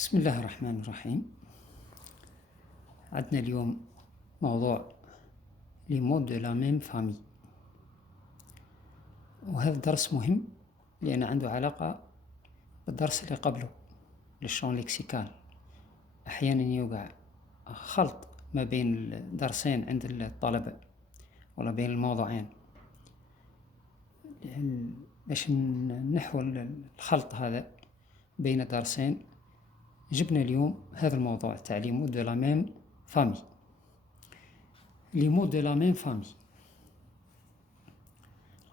بسم الله الرحمن الرحيم. عندنا اليوم موضوع لي مود دو لا ميم فامي، وهذا درس مهم لأن عنده علاقة بالدرس اللي قبله للشون ليكسيكال. أحيانا يوقع خلط ما بين الدرسين عند الطلبة ولا بين الموضوعين. باش نحو الخلط هذا بين درسين جبنا اليوم هذا الموضوع تاع لي مود دو لا ميم فامي. لي مود دو لا ميم فامي،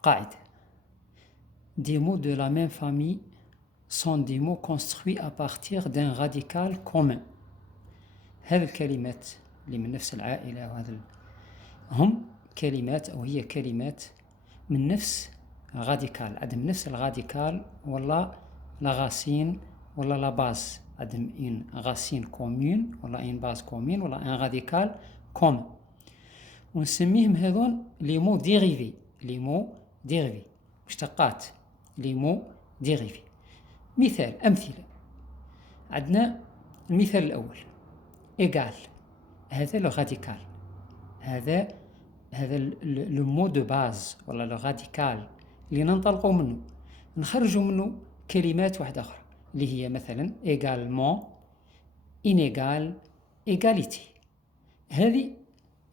قاعدة: des mots de la même famille sont des mots construits à partir d'un radical commun. هذه الكلمات اللي من نفس العائلة وهذا هم كلمات أو هي كلمات من نفس راديكال، عندهم نفس الراديكال ولا لا غاسين ولا لا باز، عندهم ان غاسين كومون ولا ان باز كومون ولا ان راديكال كومون، ونسميهم هذون لي مو ديريفي. لي مو ديريفي مشتقات لي مو ديريفي. مثال، أمثلة: عندنا المثال الأول إيغال، هذا لو راديكال، هذا لو مو دو باز ولا لو راديكال اللي ننطلقوا منه نخرجوا منه كلمات واحدة أخرى اللي هي مثلا également، inégal، égalité.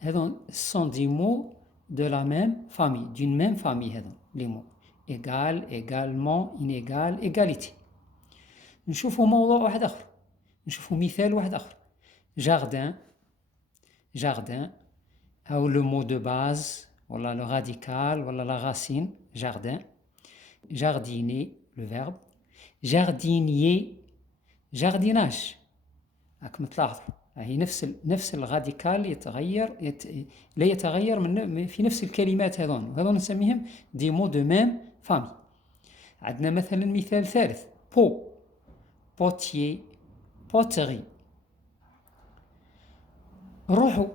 هذون sont des mots de la même famille, d'une même famille. هذون les mots égal، également، inégal، égalité. نشوفوا موضوع واحد آخر، نشوفوا مثال واحد آخر: jardin، jardin، أو le mot de base ولا le radical ولا la racine jardin. jardiner le verbe، jardinier، jardinage. راكم تلاحظوا هي نفس الراديكال يتغير لا يتغير من في نفس الكلمات هذون، وهذون نسميهم دي مو دو ميم فامي. عندنا مثلا مثال ثالث: بو، بوتيي، بوتري. نروحوا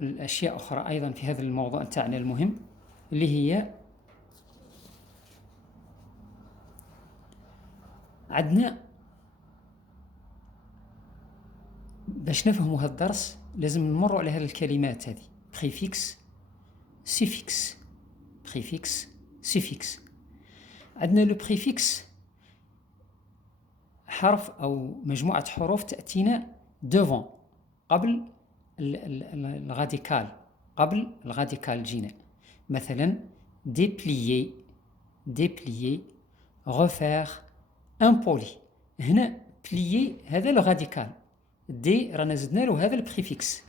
الأشياء أخرى أيضا في هذا الموضوع تاعنا المهم اللي هي عندنا باش نفهموا هذا الدرس لازم نمروا على هذه الكلمات هذه: بريفيكس، سيفيكس، بريفيكس، سيفيكس. عندنا لو بريفيكس حرف أو مجموعة حروف تأتينا devant، قبل الراديكال، قبل الراديكال جينا. مثلا déplier، déplier، refaire، impoli. هنا plier هذا لو راديكال، دي رانا زدنا له هذا البريفيكس.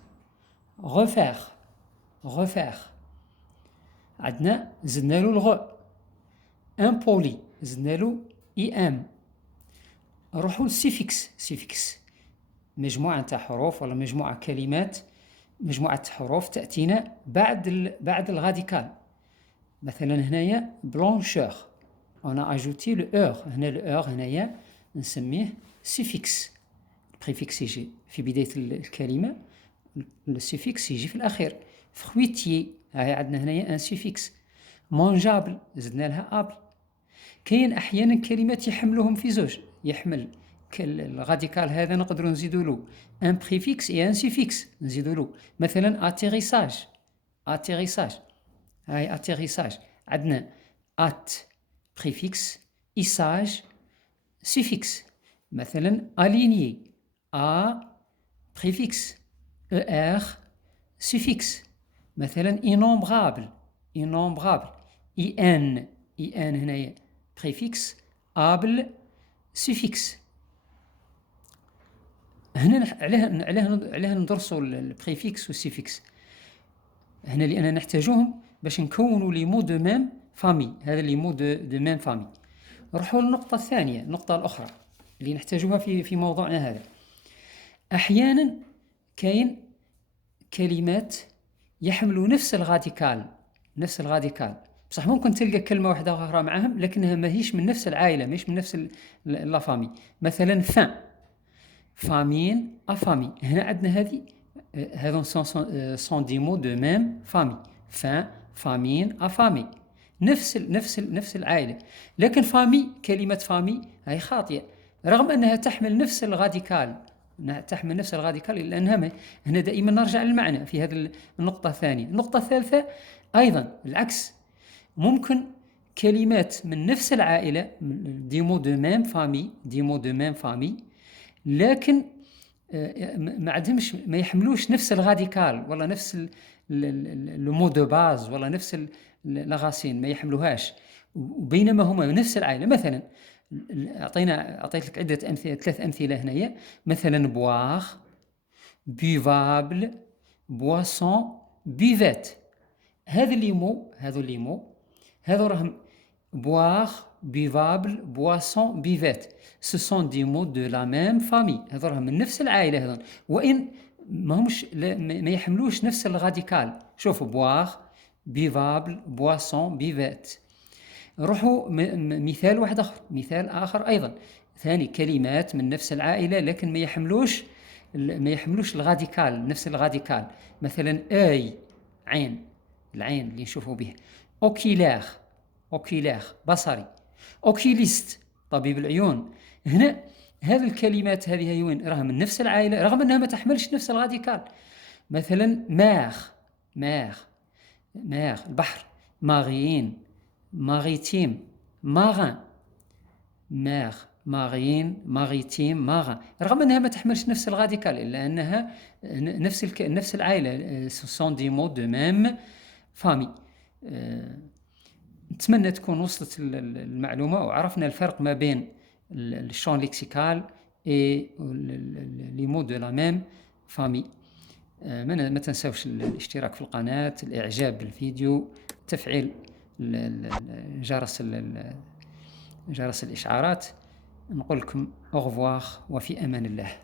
refaire، refaire، عندنا زدنا له الغ. impoli زدنا له ام. نروحوا للسيفيكس، سيفيكس مجموعة تاع حروف ولا مجموعة كلمات، مجموعة حروف تأتينا بعد الراديكال. مثلا هنايا بلانشور، أنا أجوتي لو اور، هنا لو اور هنايا نسميه سيفيكس. البريفيكس يجي في بداية الكلمة، السيفيكس يجي في الأخير. فخويتي هاي عندنا هنايا ان سيفيكس. مونجابل زدنا لها ابل. كاين أحيانا كلمات يحملوهم في زوج، يحمل الراديكال هذا نقدروا نزيدوا له ان بريفيكس اي ان سيفيكس، نزيدوا له مثلا اتيريساج، اتيريساج. هاي اتيريساج عندنا ات بريفيكس، إيساج سيفيكس. مثلا ألينيي، أ بريفيكس، ER سيفيكس. مثلا إنومبرابل، إنومبرابل، IN، IN هنايا بريفيكس، ابل سيفيكس. هنا علاه ندرسوا البريفيكس والسيفيكس هنا لأننا نحتاجوهم باش نكونوا لي مو دو ميم فامي. هذا لي مو دو ميم فامي. نروحوا للنقطة الثانية، النقطة الأخرى اللي نحتاجوها في موضوعنا هذا. أحيانا كاين كلمات يحملوا نفس الراديكال، نفس الراديكال، بصح ممكن تلقى كلمة واحدة أخرى معهم لكنها ماهيش من نفس العائلة، ماهيش من نفس لا فامي. مثلا فان، فامين، أفامي. هنا عندنا هذه هذون سون دي مو دو ميم فامي. فان، فامين، أفامي، نفس العائلة. لكن فامي، كلمة فامي هاي خاطئة، رغم أنها تحمل نفس الغاديكال، إلا أنها هنا دائما نرجع للمعنى في هذه النقطة الثانية. النقطة الثالثة أيضا العكس، ممكن كلمات من نفس العائلة، دي مو دو ميم فامي، لكن ما يحملوش نفس الغاديكال ولا نفس لو مو دو باز ولا نفس لاغاسين، ما يحملوهاش، وبينما هما نفس العائلة. مثلا أعطيت لك عدة أمثلة، 3 أمثلة هنايا. مثلا بواغ، بيفابل، بواسون، بيفات. هذو اللي مو هذو راهم boire, buvable, boisson, buvette. Ce sont des mots de la même famille. هذو راهم من نفس العائلة هذول، وإن ما يحملوش نفس الغاديكال. شوفوا boire, buvable, boisson, buvette. نروحوا مثال آخر أيضا ثاني، كلمات من نفس العائلة لكن ما يحملوش الغاديكال، نفس الغاديكال. مثلا عين، العين اللي نشوفوا به. أوكيلار بصري. أوكيليست طبيب العيون. هنا هذه الكلمات هذه وين راها من نفس العائلة رغم أنها ما تحملش نفس الغاديكال. مثلا ماغ البحر. مارين، ماريتيم، مارين. ماغ، مارين، ماريتيم، مارين. رغم أنها ما تحملش نفس الغاديكال إلا أنها نفس العائلة. سون دي مو دو ميم فامي. نتمنى تكون وصلت المعلومة وعرفنا الفرق ما بين الشون ليكسيكال et les mots de la même famille. ما تنسوش الاشتراك في القناة، الإعجاب بالفيديو، تفعيل جرس الإشعارات. نقول لكم au revoir وفي أمان الله.